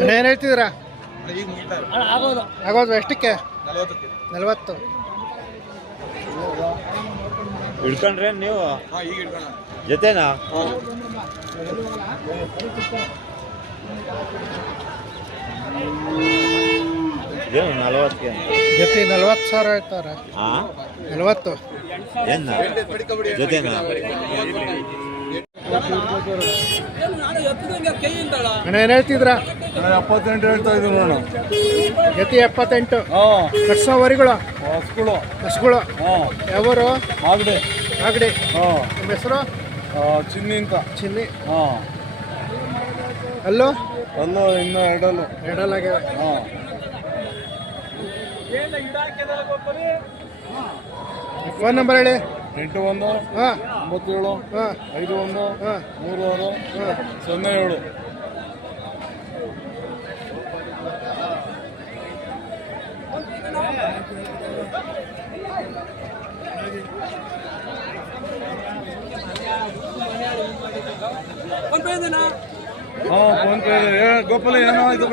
ಏನು ಹೇಳ್ತಿದ್ದೀರಾ? ಮುಗಿತಾ ಆಗೋದು. ಎಷ್ಟಕ್ಕೆ? ನಲ್ವತ್ತು. ಹಿಡ್ಕೊಂಡ್ರೆ ನೀವು ಜೊತೆನಾ? ಏನು ನಲ್ವತ್ತು ಜೊತೆ ನಲ್ವತ್ತು ಸಾವಿರ ಹೇಳ್ತಾರ. ಹಾ ನಲ್ವತ್ತು. ಏನ ಜೊತೆನಾ? ಅಣ್ಣ ಏನು ಹೇಳ್ತಿದ್ರಾ? ಎಪ್ಪತ್ತೆಂಟು ಹೇಳ್ತಾ ಇದ್ರು ಜೊತೆ ಎಪ್ಪತ್ತೆಂಟು. ಹಾಂ. ಕಟ್ಸೋ ವರಿಗಳು? ಹೊಸ್ಗಳು ಹಸುಗಳು ಹಾಂ. ಯಾವರು? ಆಗಡೆ ಆಗಡೆ ನಿಮ್ಮ ಹೆಸರು? ಚಿನ್ನಿ ಅಂತ. ಚಿನ್ನಿ. ಹಾಂ. ಅಲ್ಲೋ? ಅಲ್ಲೂ ಇನ್ನೂ ಎರಡಲ್ಲೂ. ಎರಡಲ್ಲಾಗ್ಯಾವ ಹಾಂ. ಫೋನ್ ನಂಬರ್ ಹೇಳಿ. ಎಂಟು ಒಂದು ಹಾಂ. ಒಂಬತ್ತೇಳು ಹಾಂ. ಐದು ಒಂದು ಹಾಂ. ಮೂರು ಆರು ಹಾಂ. ಸೊನ್ನೆ ಏಳು. ಹಾಂ ಫೋನ್ ಪೇ ಗೋಪಾಲ ಏನೋ ಆಯ್ತು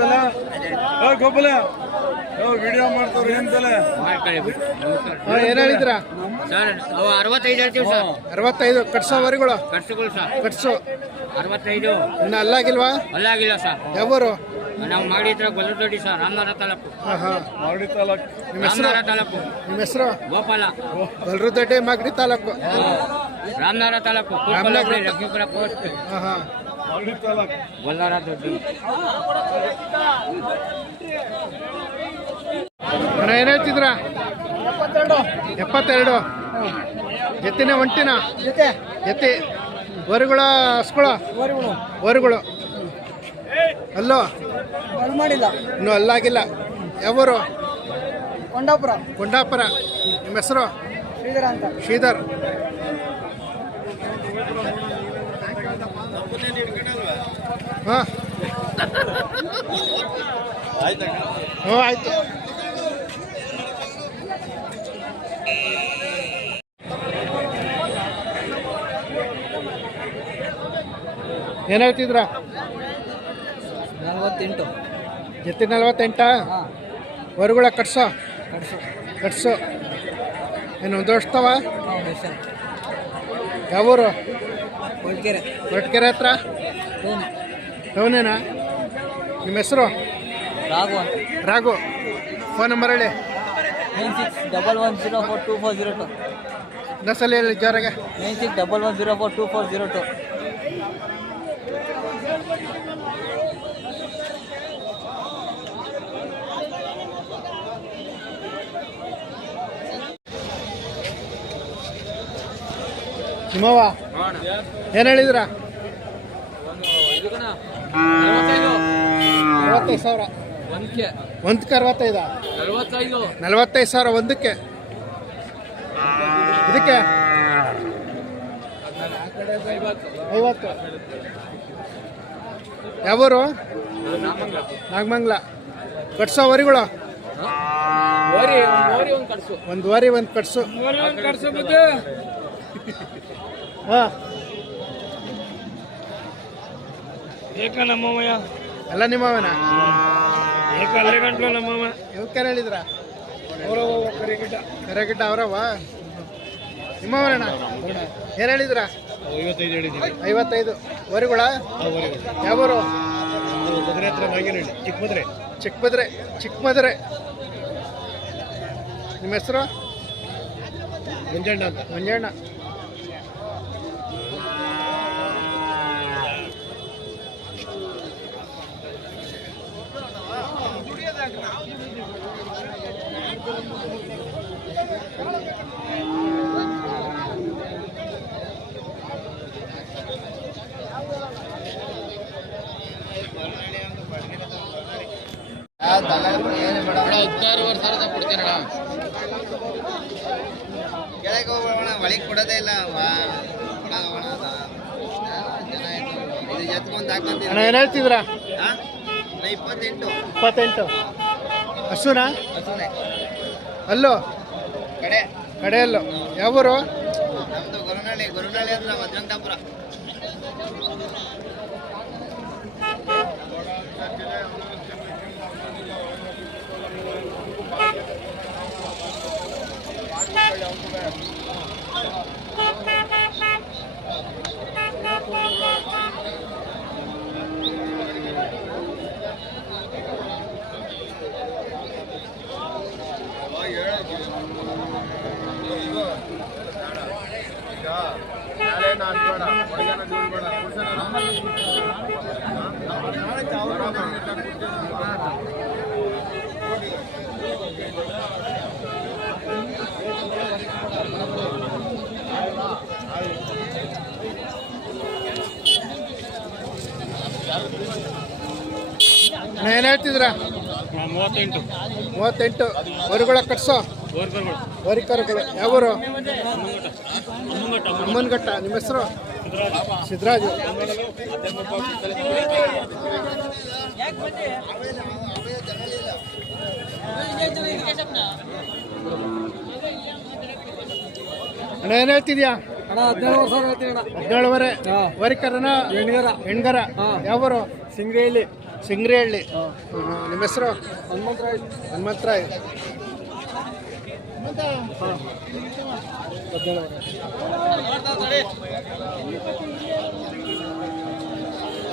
ಗೋಪಾಲ. ವಿಡಿಯೋ ಮಾಡ್ತಾವ್ರಿ ಏನ್ ಬೆಲೆ ಹಾಂ ಏನು ಹೇಳಿದ್ರಾ ಸರ್ ಅವು ಅರವತ್ತೈದು ಹೇಳ್ತೀವಿ ಸರ್. ಅರವತ್ತೈದು ಕಟ್ಸೋ ವರಿಗಳು ಖರ್ಚುಗಳು ಸರ್. ಕಟ್ಸು. ಅರವತ್ತೈದು. ಇನ್ನು ಅಲ್ಲಾಗಿಲ್ವಾ? ಅಲ್ಲಾಗಿಲ್ಲ ಸರ್. ಯಾವರು? ನಾವು ಮಾಡಿ ಹತ್ರ ಗೊಲ್ಲದೊಡ್ಡಿ ಸರ್ ರಾಮನಗರ ತಾಲೂಕು. ಹಾಂ ಹಾಂ. ಮಾಗಡಿ ತಾಲೂಕ್. ನಿಮ್ಮ ಹೆಸರು? ರಾಮನಗರ ತಾಲೂಕು. ನಿಮ್ಮ ಹೆಸರು? ಗೋಪಾಲ. ಬಲ್ರುದೊಡ್ಡಿ ಮಾಗಡಿ ತಾಲೂಕು. ರಾಮನಾರ ತಾಲೂಕು. ರಾಮನಗರ. ಲಕ್ಷ್ಮೀಪುರ ಪೋಸ್ಟ್. ಹಾಂ ಹಾಂ. ದೊಡ್ಡಿ. ಅಣ್ಣ ಏನು ಹೇಳ್ತಿದ್ರ? ಎಪ್ಪತ್ತೆರಡು. ಎತ್ತಿನ ಒಂಟಿನ? ಎತ್ತಿ. ವರುಗಳ ಹಸ್ಕೊಳ ವರುಗಳು. ಅಲ್ಲೋ? ಮಾಡಿಲ್ಲ. ಇನ್ನೂ ಅಲ್ಲಾಗಿಲ್ಲ. ಯಾವರು? ಕೊಂಡಾಪುರ. ಕೊಂಡಾಪುರ. ನಿಮ್ಮ ಹೆಸರು? ಶ್ರೀಧರ ಅಂತ. ಶ್ರೀಧರ್. ಹಾಂ. ಹ್ಞೂ ಆಯ್ತು. ಏನು ಹೇಳ್ತಿದ್ರ? ನಲವತ್ತೆಂಟು. ಜೊತೆ ನಲ್ವತ್ತೆಂಟ? ಹಾಂ. ಹೊರಗುಳ ಕಟ್ಸೋ. ಕಟ್ಸು. ಏನು ಒಂದು ವರ್ಷದವ ಬೆಸ್ಟ್ ಯಾವೂರು? ಕೊಳ್ಕೆರೆ ಹೊರಟ್ಕೆರೆ ಹತ್ರ? ಟೂನ್ ಟೌನೇನಾ ನಿಮ್ಮ ಹೆಸರು? ರಾಘು ರಾಘು. ಫೋನ್ ನಂಬರ್ ಹೇಳಿ. Nine six double one zero four two four zero two. ಇನ್ನೊಂದ್ಸಲ ಹೇಳಿ ಜೋರಾಗೆ. Nine six double one zero four two four zero two. ನಿಮ್ಮವ್ವ? ಏನು ಹೇಳಿದ್ರ? ಅರವತ್ತೈದು ಸಾವಿರ. ಒಂದಕ್ಕೆ ಅರವತ್ತೈದ? ನಲವತ್ತೈದು ನಲವತ್ತೈದು ಸಾವಿರ ಒಂದಕ್ಕೆ ಇದಕ್ಕೆ? ಐವತ್ತು. ಯಾವೂರು? ನಾಗಮಂಗ್ಲ. ಕಟ್ಸೋ ವರಿಗಳು? ಒಂದು ವರಿ ಒಂದು ಕಟ್ಸು. ಒಂದು ವರಿ ಒಂದು ಕಟ್ಸು. ಕಡ್ಸು ಹಾಂ ಏಕ ನಮ್ಮಯ್ಯ ಎಲ್ಲ ನಿಮ್ಮವನ ಏಕ ಅಲ್ಲೇ ಗಂಟ್ಲು ನಮ್ಮವ ಇವಕ್ಕೆ ಹೇಳಿದ್ರ ಅವರು ಕರಿಗಿಡ್ಡ. ಕರೆಗಿಟ್ಟ ಅವರವ ನಿಮ್ಮವನಣ್ಣ ಏನು ಹೇಳಿದ್ರ? ಐವತ್ತೈದು ಹೇಳಿದ್ದೀವಿ ಐವತ್ತೈದು. ವರಿಗಳ? ಯಾವರು? ಮದುವೆ ಹತ್ರ ನಾಗೇನಹಳ್ಳಿ ಚಿಕ್ಕಮದ್ರೆ. ಚಿಕ್ಕಮದ್ರೆ ಚಿಕ್ಕಮದ್ರೆ. ನಿಮ್ಮ ಹೆಸರು? ಮಂಜಣ್ಣ ಅಂತ. ಮಂಜಣ್ಣ. ಕೊಡ್ತೀನಿ ಕೆಳಗೆ ಹೋಗೋಣ ಒಳಗೆ ಕೊಡೋದೇ ಇಲ್ಲ ಅಣ್ಣ ಏನು ಹೇಳ್ತಿದ್ರ ಇಪ್ಪತ್ತೆಂಟು. ಇಪ್ಪತ್ತೆಂಟು. ಹಸುನಾ ಹಸುನೇ ಅಲ್ಲೋ. ಕಡೆ. ಕಡೆಯಲ್ಲು. ಯಾವೂರು? ನಮ್ದು ಗುರುನಳ್ಳಿ ಗುರುನಳ್ಳಿ ಅಂದ್ರೆ ಮಧ್ಯಂತಾಪುರ ಏನ್ ಹೇಳ್ತಿದ್ರ? ಮೂವತ್ತೆಂಟು. ಮೂವತ್ತೆಂಟು. ಹೊರಗಳ ಕಟ್ಸೋ. ವರಿಕರುಗಳು ಯಾವೂರು? ಅಮ್ಮನಘಟ್ಟ. ನಿಮ್ಮ ಹೆಸರು? ಸಿದ್ದರಾಜ್ ಅಣ್ಣ ಏನು ಹೇಳ್ತಿದ್ಯಾ? ಅಣ್ಣ ಹದಿನೇಳು ವರ್ಷ ಹೇಳ್ತೀನಿ ಅಣ್ಣ. ಹದಿನೇಳುವರೆ. ವರಿಕರನ? ಹೆಣ್ಗರ. ಹೆಣ್ಗರ. ಯಾವರು? ಸಿಂಗ್ರೇಳಿ ಸಿಂಗ್ರಿಹಳ್ಳಿ. ನಿಮ್ಮ ಹೆಸರು? ಹನುಮಂತರಾಯ್. ಹನುಮಂತರಾಯ್.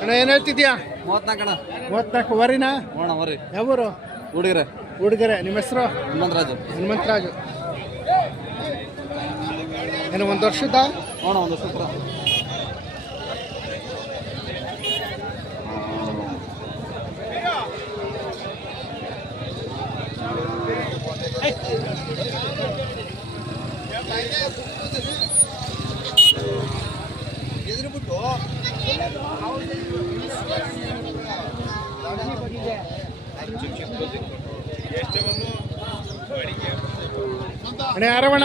ಅಣ್ಣ ಏನು ಹೇಳ್ತಿದ್ಯಾ? ಮೂವತ್ನಾಲ್ಕು ಅಣ್ಣ ಮೂವತ್ನಾಲ್ಕು ವರಿನಾ? ಓಣ ವರಿ. ಯಾವೂರು? ಹುಡುಗರೆ ಹುಡುಗರೆ ನಿಮ್ಮ ಹೆಸರು? ಹನುಮಂತರಾಜು. ಹನುಮಂತರಾಜು. ಏನು ಒಂದು ವರ್ಷದ? ನೋಡೋಣ ಒಂದು ಸೂತ್ರ ಅಣ್ಣ ಯಾರವಣ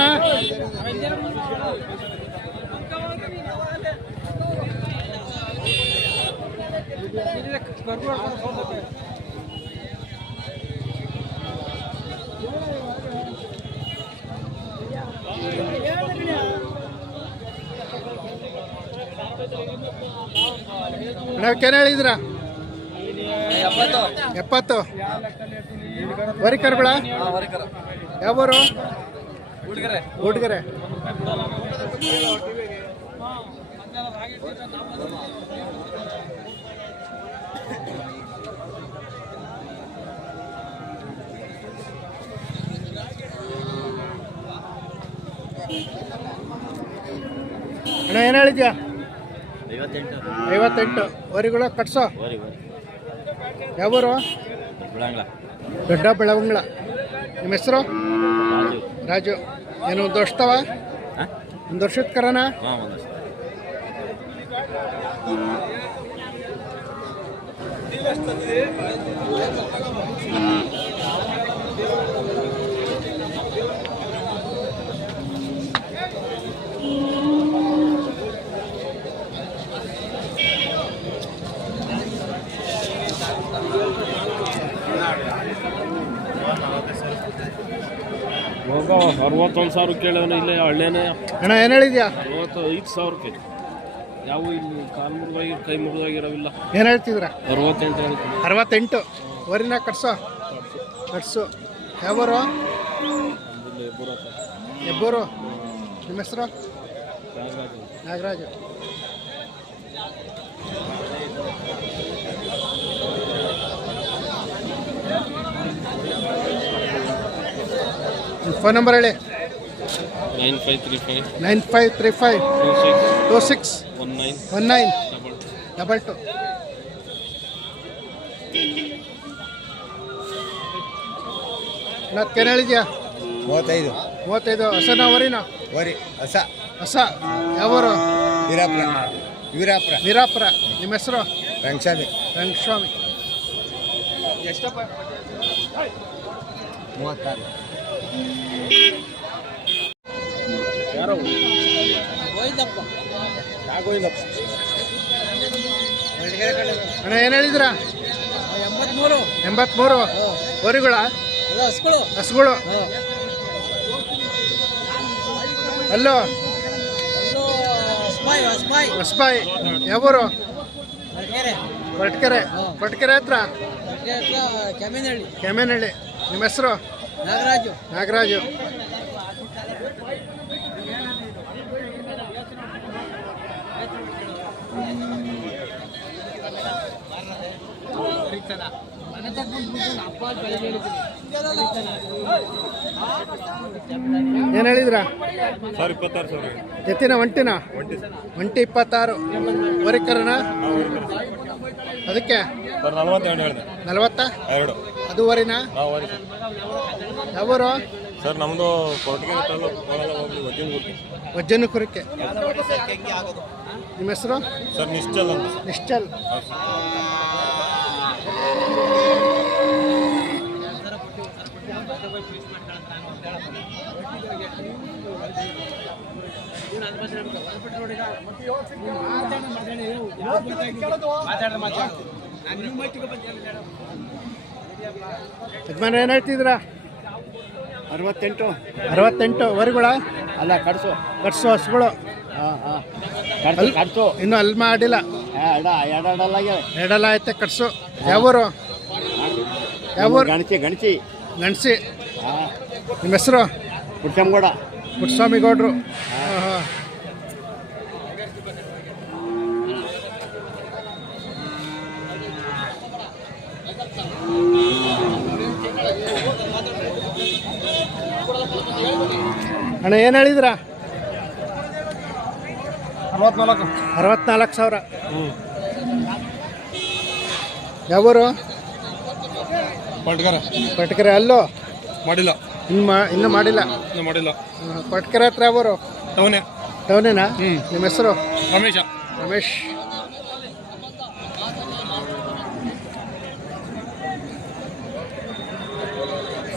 ನಾವ್ಕೇನು ಹೇಳಿದ್ರ? ಎಪ್ಪತ್ತು. ವರಿಕರ್ಗಳ ವರಿಕರ ಯಾವೂರು? ಹುಡುಗರೆ. ಅಣ್ಣ ಏನು ಹೇಳಿದ್ಯಾ? ಐವತ್ತೆಂಟು. ವರಿಗಳ ಕಟ್ಸೋ. ವರಿ ವರಿ ಯಾವೂರು? ದೊಡ್ಡ ಬೆಳವಂಗ್ಳ ನಿಮ್ಮ ಹೆಸರು? ರಾಜು. ರಾಜು. ಏನು ಒಂದು ವರ್ಷದವ ಒಂದು ವರ್ಷದ ಕರನ? ಹಾಂ ಒಂದು ಹೋಗ ಅರವತ್ತೊಂದು ಸಾವಿರ ಕೇಳೋಣ ಇಲ್ಲೇ ಹಳ್ಳೆನೇ. ಅಣ್ಣ ಏನು ಹೇಳಿದ್ಯಾ? ಅರವತ್ತು ಐದು ಸಾವಿರಕ್ಕೆ ಯಾವ ಇಲ್ಲಿ ಕಾಲು ಮುರಿದಾಗಿ ಕೈ ಮುರಿದಾಗಿರೋವಿಲ್ಲ ಏನು ಹೇಳ್ತಿದ್ರ ಅರವತ್ತೆಂಟು ಹೇಳ್ತೀನಿ. ಅರವತ್ತೆಂಟು. ವರಿನ ಕಟ್ಸೋ. ಕಟ್ಸು. ಯಾವರು. ಹೆಬ್ಬೂರು ನಿಮ್ಮ ಹೆಸರು? ನಾಗರಾಜು. ಫೋನ್ ನಂಬರ್ ಹೇಳಿ. Nine five three five. Nine five three five. Two six. Two six. One nine. One nine. Double double two. ಮತ್ತೆ ಹೇಳಿದ್ಯಾ ಮೂವತ್ತೈದು. ಮೂವತ್ತೈದು. ಹಸನ ವರಿನ ವರಿ ಹಸ. ಹಸ. ಯಾವರು ವೀರಾಪುರ. ವೀರಾಪುರ. ವೀರಾಪುರ. ನಿಮ್ಮ ಹೆಸರು? ರಂಗಸ್ವಾಮಿ. ರಂಗಸ್ವಾಮಿ. ಮೂವತ್ತಾರು. ಅಣ್ಣ ಏನು ಹೇಳಿದ್ರ? ಎಂಬತ್ಮೂರು. ಎಂಬತ್ಮೂರು ವರಿಗಳ ಹಸ್ಗಳು. ಹಸುಗಳು ಅಲ್ಲೋ? ಹೊಸಬಾಯಿ ಯಾವೂರು? ಹೊರಟ್ಕೆರೆ ಹೊರಟ್ಕೆರೆ ಹತ್ರ? ಕೆಮೆನಹಳ್ಳಿ ಕೆಮೇನಹಳ್ಳಿ ನಿಮ್ಮ ಹೆಸರು? ನಾಗರಾಜು. ನಾಗರಾಜು. ಏನು ಹೇಳಿದ್ರ? ಸರ್ ಇಪ್ಪತ್ತಾರು ಸಾವಿರ ಎತ್ತಿನ ಒಂಟಿನ? ಒಂಟಿ ಇಪ್ಪತ್ತಾರು. ವರಿಕರಣ ಅದಕ್ಕೆ? ಸರ್ ನಲ್ವತ್ತೆರಡು ಹೇಳಿದೆ. ನಲವತ್ತ? ಎರಡು. ಅದುವರೆನಾ? ನಾವು ಯಾವೂರು? ಸರ್ ನಮ್ಮದು ವಜ್ಜಿನ ಕುರಿಕೆ ನಿಮ್ಮ ಹೆಸರು? ಸರ್ ನಿಶ್ಚಲ್ ಅಂತ. ನಿಶ್ಚಲ್. ಯಜಮಾನ ಏನು ಹೇಳ್ತಿದ್ರ ಅರವತ್ತೆಂಟು. ಅರವತ್ತೆಂಟು. ವರಿಗಳ? ಅಲ್ಲ ಕಟ್ಸು. ಕಟ್ಸು ಹಸುಗಳು. ಹಾಂ ಹಾಂ. ಕಟ್ಸು ಇನ್ನೂ ಅಲ್ಲಿ ಮಾಡಿಲ್ಲ. ಎರಡಲ್ಲ ಐತೆ ಕಟ್ಸು. ಯಾವೂರು? ಯಾವೂರು? ಗಣಸಿ ಗಣಸಿ ಗಣಸಿ ನಿಮ್ಮ ಹೆಸರು? ಪುಟ್ಟಮ್ಮಗೌಡ. ಪುಟ್ಟಸ್ವಾಮಿ ಗೌಡ್ರು ಹಾಂ ಹಾಂ ಅಣ್ಣ ಏನು ಹೇಳಿದ್ರ? ಅರವತ್ನಾಲ್ಕು. ಅರವತ್ನಾಲ್ಕು ಸಾವಿರ. ಯಾವೂರು? ಪಟ್ಕರ. ಪಟ್ಕರೆ ಅಲ್ಲೋ? ಮಾಡಿಲ್ಲ. ಇನ್ನು ಮಾ ಇನ್ನೂ ಮಾಡಿಲ್ಲ? ಇನ್ನೂ ಮಾಡಿಲ್ಲ. ಪಟ್ಕರೆ ಹತ್ರ ಯಾವರು? ಟೌನೆ. ಟೌನೇನಾ? ನಿಮ್ಮ ಹೆಸರು? ರಮೇಶ. ರಮೇಶ್.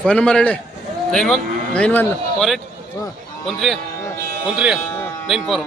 ಫೋನ್ ನಂಬರ್ ಹೇಳಿ. Nine one. Nine one. Four eight? One three? One three? Nine four?